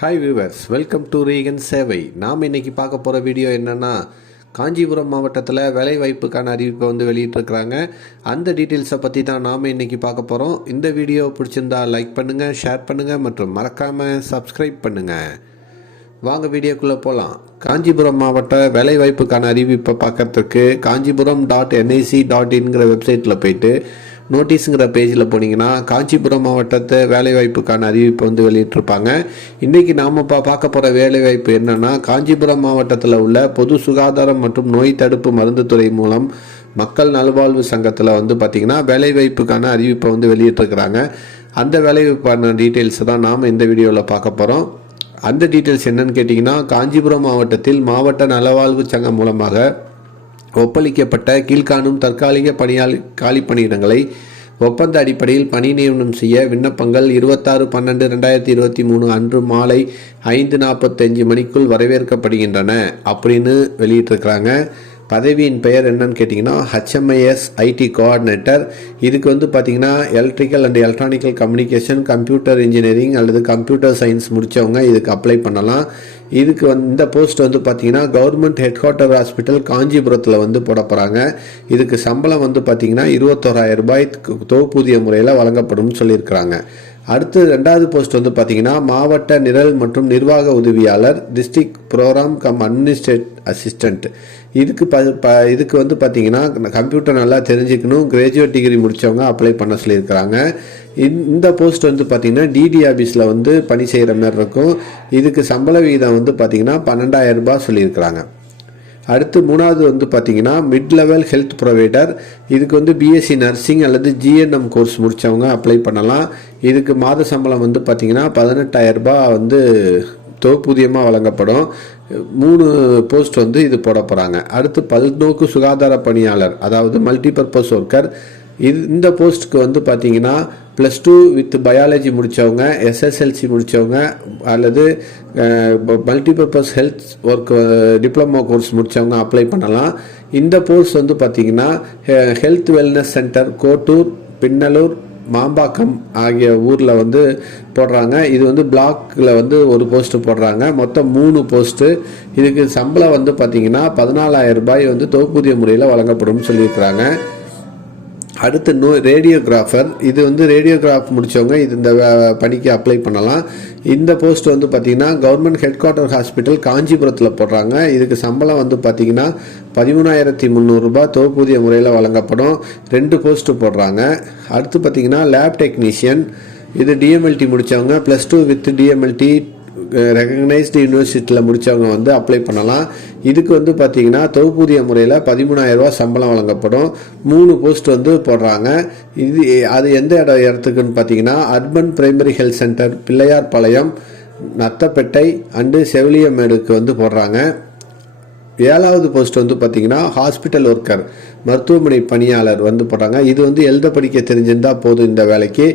Hi viewers, welcome to ரீகன் சேவை. நாம் இன்றைக்கி பார்க்க போகிற வீடியோ என்னென்னா, காஞ்சிபுரம் மாவட்டத்தில் வேலைவாய்ப்புக்கான அறிவிப்பை வெளியிட்டிருக்கிறாங்க. அந்த டீட்டெயில்ஸை பற்றி தான் நாம் இன்றைக்கி பார்க்க போகிறோம். இந்த வீடியோ பிடிச்சிருந்தா லைக் பண்ணுங்கள், ஷேர் பண்ணுங்கள் மற்றும் மறக்காமல் சப்ஸ்கிரைப் பண்ணுங்கள். வாங்க வீடியோக்குள்ளே போகலாம். காஞ்சிபுரம் மாவட்ட வேலைவாய்ப்புக்கான அறிவிப்பை பார்க்கறதுக்கு kanjipuram.nic.in வெப்சைட்டில் போயிட்டு நோட்டீஸுங்கிற பேஜில் போனீங்கன்னா காஞ்சிபுரம் மாவட்டத்தை வேலைவாய்ப்புக்கான அறிவிப்பை வெளியிட்டிருப்பாங்க. இன்றைக்கி நாம் பார்க்க போகிற வேலைவாய்ப்பு என்னென்னா, காஞ்சிபுரம் மாவட்டத்தில் உள்ள பொது சுகாதாரம் மற்றும் நோய் தடுப்பு மருந்து துறை மூலம் மக்கள் நல்வாழ்வு சங்கத்தில் பார்த்திங்கன்னா வேலைவாய்ப்புக்கான அறிவிப்பை வெளியிட்டிருக்கிறாங்க. அந்த வேலைவாய்ப்பான டீட்டெயில்ஸை தான் நாம் இந்த வீடியோவில் பார்க்க போகிறோம். அந்த டீட்டெயில்ஸ் என்னன்னு கேட்டிங்கன்னா, காஞ்சிபுரம் மாவட்டத்தில் மாவட்ட நலவாழ்வு சங்கம் மூலமாக ஒப்பளிக்கப்பட்ட கீழ்காணும் தற்காலிக காலி பணியிடங்களை ஒப்பந்த அடிப்படையில் பணி நியமனம் செய்ய விண்ணப்பங்கள் 26/12/2023 அன்று மாலை 5:45 மணிக்குள் வரவேற்கப்படுகின்றன அப்படின்னு வெளியிட்டிருக்கிறாங்க. பதவியின் பெயர் என்னன்னு கேட்டிங்கன்னா, HMIS ஐடி கோஆர்டினேட்டர். இதுக்கு பார்த்திங்கன்னா electrical and electronical communication, computer engineering அல்லது கம்ப்யூட்டர் சயின்ஸ் முடித்தவங்க இதுக்கு அப்ளை பண்ணலாம். இதுக்கு இந்த போஸ்ட் பார்த்திங்கன்னா கவர்மெண்ட் ஹெட் குவார்ட்டர் ஹாஸ்பிட்டல் காஞ்சிபுரத்தில் போட போகிறாங்க. இதுக்கு சம்பளம் பார்த்திங்கன்னா 21,000 ரூபாய் தொகுப்பூதிய முறையில் வழங்கப்படும் சொல்லியிருக்கிறாங்க. அடுத்து ரெண்டாவது போஸ்ட் பார்த்திங்கன்னா மாவட்ட நிரல் மற்றும் நிர்வாக உதவியாளர், district program cum administrate assistant. இதுக்கு பார்த்திங்கன்னா கம்ப்யூட்டர் நல்லா தெரிஞ்சுக்கணும், கிராஜுவேட் டிகிரி முடித்தவங்க அப்ளை பண்ண சொல்லியிருக்கிறாங்க. இந்த போஸ்ட் பார்த்திங்கன்னா டிடி ஆஃபீஸில் பணி செய்கிற மாதிரி இருக்கும். இதுக்கு சம்பள விகிதம் பார்த்திங்கன்னா 12,000 ரூபாய் சொல்லியிருக்கிறாங்க. அடுத்து மூணாவது பார்த்திங்கன்னா மிட் லெவல் ஹெல்த் ப்ரொவைடர். இதுக்கு பிஎஸ்சி நர்சிங் அல்லது ஜிஎன்எம் கோர்ஸ் முடித்தவங்க அப்ளை பண்ணலாம். இதுக்கு மாத சம்பளம் பார்த்திங்கன்னா 18,000 ரூபாய் தொகுப்பூதியமாக வழங்கப்படும். 3 போஸ்ட் இது போட போகிறாங்க. அடுத்து பல்நோக்கு சுகாதார பணியாளர், அதாவது மல்டிபர்பஸ் ஒர்க்கர். இந்த போஸ்ட்டுக்கு பார்த்திங்கன்னா +2 வித் பயாலஜி முடித்தவங்க, SSLC முடித்தவங்க அல்லது multipurpose health work diploma course முடித்தவங்க அப்ளை பண்ணலாம். இந்த போஸ்ட் பார்த்திங்கன்னா health wellness centre Kottur, Pinnalur, Mambakkam ஆகிய ஊரில் போடுறாங்க. இது பிளாக்கில் ஒரு போஸ்ட்டு போடுறாங்க. மொத்தம் 3 போஸ்ட்டு. இதுக்கு சம்பளம் பார்த்திங்கன்னா 14,000 ரூபாய் தொகுப்பூதிய முறையில் வழங்கப்படும் சொல்லியிருக்கிறாங்க. அடுத்து ரேடியோகிராஃபர். இது ரேடியோகிராஃப் முடித்தவங்க இந்த பணிக்கு அப்ளை பண்ணலாம். இந்த போஸ்ட் பார்த்திங்கன்னா கவர்மெண்ட் ஹெட் குவார்ட்டர் ஹாஸ்பிட்டல் காஞ்சிபுரத்தில் போடுறாங்க. இதுக்கு சம்பளம் பார்த்திங்கன்னா 13,300 ரூபாய் தொகுப்பூதிய முறையில் வழங்கப்படும். 2 போஸ்ட்டு போடுறாங்க. அடுத்து பார்த்திங்கன்னா லேப் டெக்னீஷியன். இது டிஎம்எல்டி முடித்தவங்க, +2 வித் டிஎம்எல்டி ரெகக்னைஸ்டு யூனிவர்சிட்டியில் முடித்தவங்க அப்ளை பண்ணலாம். இதுக்கு பார்த்திங்கன்னா தொகுப்பூதிய முறையில் 13,000 ரூபாய் சம்பளம் வழங்கப்படும். 3 போஸ்ட் போடுறாங்க. அது எந்த இடத்துக்குன்னு பார்த்திங்கன்னா urban primary health centre, Pillaiyar Palayam, Nathapettai and செவிலியமேடுக்கு போடுறாங்க. 7வது போஸ்ட் பார்த்திங்கன்னா ஹாஸ்பிட்டல் ஒர்க்கர், மருத்துவமனை பணியாளர் போடுறாங்க. இது எழுத படிக்க தெரிஞ்சிருந்தால் போதும். இந்த வேலைக்கு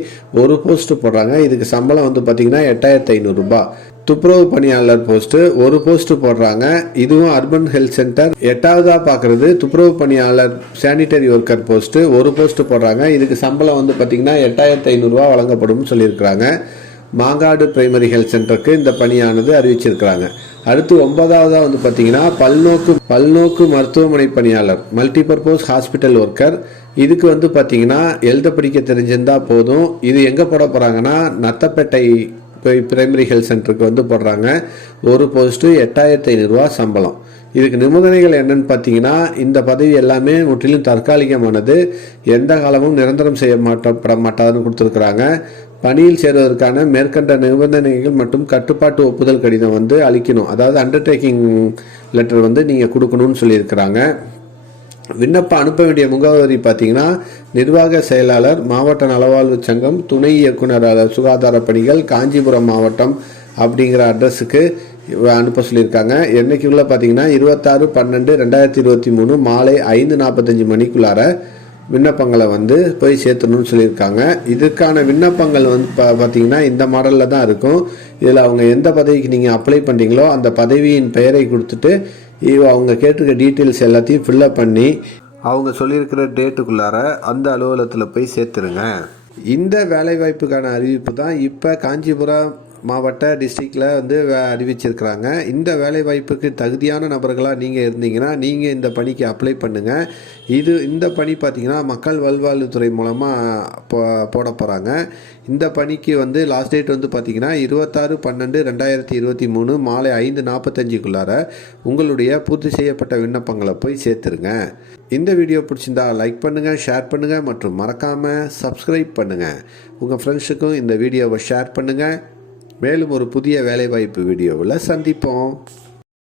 1 போஸ்ட் போடுறாங்க. இதுக்கு சம்பளம் பார்த்திங்கன்னா 8,500 ரூபாய். துப்புரவு பணியாளர் போஸ்ட்டு 1 போஸ்ட் போடுறாங்க. இதுவும் அர்பன் ஹெல்த் சென்டர். 8வதாக பார்க்குறது துப்புரவு பணியாளர் சானிட்டரி ஒர்க்கர் போஸ்ட்டு 1 போஸ்ட் போடுறாங்க. இதுக்கு சம்பளம் பார்த்திங்கன்னா 8,500 ரூபாய் வழங்கப்படும் சொல்லியிருக்கிறாங்க. மாங்காடு பிரைமரி ஹெல்த் சென்டருக்கு இந்த பணியானது அறிவிச்சிருக்கிறாங்க. அடுத்து 9வதாக பார்த்திங்கன்னா பல்நோக்கு மருத்துவமனை பணியாளர், மல்டிபர்பஸ் ஹாஸ்பிட்டல் ஒர்க்கர். இதுக்கு பார்த்திங்கன்னா எழுத படிக்க தெரிஞ்சிருந்தால் போதும். இது எங்கே போட போகிறாங்கன்னா நத்தப்பேட்டை பிரைமரி ஹெல்த் சென்டருக்கு போடுறாங்க. 1 போஸ்ட்டு 8,500 ரூபாய் சம்பளம். இதுக்கு நிபந்தனைகள் என்னன்னு பார்த்தீங்கன்னா, இந்த பதவி எல்லாமே முற்றிலும் தற்காலிகமானது, எந்த காலமும் நிரந்தரம் செய்யப்பட மாட்டாதுன்னு கொடுத்துருக்குறாங்க. பணியில் சேர்வதற்கான மேற்கண்ட நிபந்தனைகள் மற்றும் கட்டுப்பாட்டு ஒப்புதல் கடிதம் அளிக்கணும். அதாவது அண்டர்டேக்கிங் லெட்டர் நீங்கள் கொடுக்கணும்னு சொல்லியிருக்கிறாங்க. விண்ணப்பம் அனுப்ப வேண்டிய முகவரி பார்த்தீங்கன்னா நிர்வாக செயலாளர், மாவட்ட நலவாழ்வு சங்கம், துணை இயக்குனர் சுகாதார பணிகள், காஞ்சிபுரம் மாவட்டம் அப்படிங்கிற அட்ரஸுக்கு அனுப்ப சொல்லியிருக்காங்க. என்னைக்குள்ள பார்த்தீங்கன்னா 26/12/2023 மாலை 5:45 மணிக்குள்ளார விண்ணப்பங்களை போய் சேர்த்தணும்னு சொல்லியிருக்காங்க. இதுக்கான விண்ணப்பங்கள் பார்த்தீங்கன்னா இந்த மாடலில் தான் இருக்கும். இதில் அவங்க எந்த பதவிக்கு நீங்கள் அப்ளை பண்ணுறீங்களோ அந்த பதவியின் பெயரை கொடுத்துட்டு அவங்க கேட்டிருக்க டீட்டெயில்ஸ் எல்லாத்தையும் ஃபில்லப் பண்ணி அவங்க சொல்லியிருக்கிற டேட்டுக்குள்ளார அந்த அலுவலகத்தில் போய் சேர்த்துருங்க. இந்த வேலைவாய்ப்புக்கான அறிவிப்பு தான் இப்போ காஞ்சிபுரம் மாவட்ட டிஸ்ட்ரிக்டில் வந்து அறிவிச்சிருக்கிறாங்க. இந்த வேலைவாய்ப்புக்கு தகுதியான நபர்களாக நீங்கள் இருந்தீங்கன்னா நீங்கள் இந்த பணிக்கு அப்ளை பண்ணுங்கள். இந்த பணி பார்த்திங்கன்னா மக்கள் நல்வாழ்வுத்துறை மூலமாக போட போகிறாங்க. இந்த பணிக்கு வந்து லாஸ்ட் டேட் வந்து பார்த்திங்கன்னா 26/12/2023 மாலை 5:45க்குள்ளார உங்களுடைய பூர்த்தி செய்யப்பட்ட விண்ணப்பங்களை போய் சேர்த்துருங்க. இந்த வீடியோ பிடிச்சிருந்தா லைக் பண்ணுங்கள், ஷேர் பண்ணுங்கள் மற்றும் மறக்காமல் சப்ஸ்கிரைப் பண்ணுங்கள். உங்கள் ஃப்ரெண்ட்ஸுக்கும் இந்த வீடியோவை ஷேர் பண்ணுங்கள். மேலும் ஒரு புதிய வேலைவாய்ப்பு வீடியோவில் சந்திப்போம்.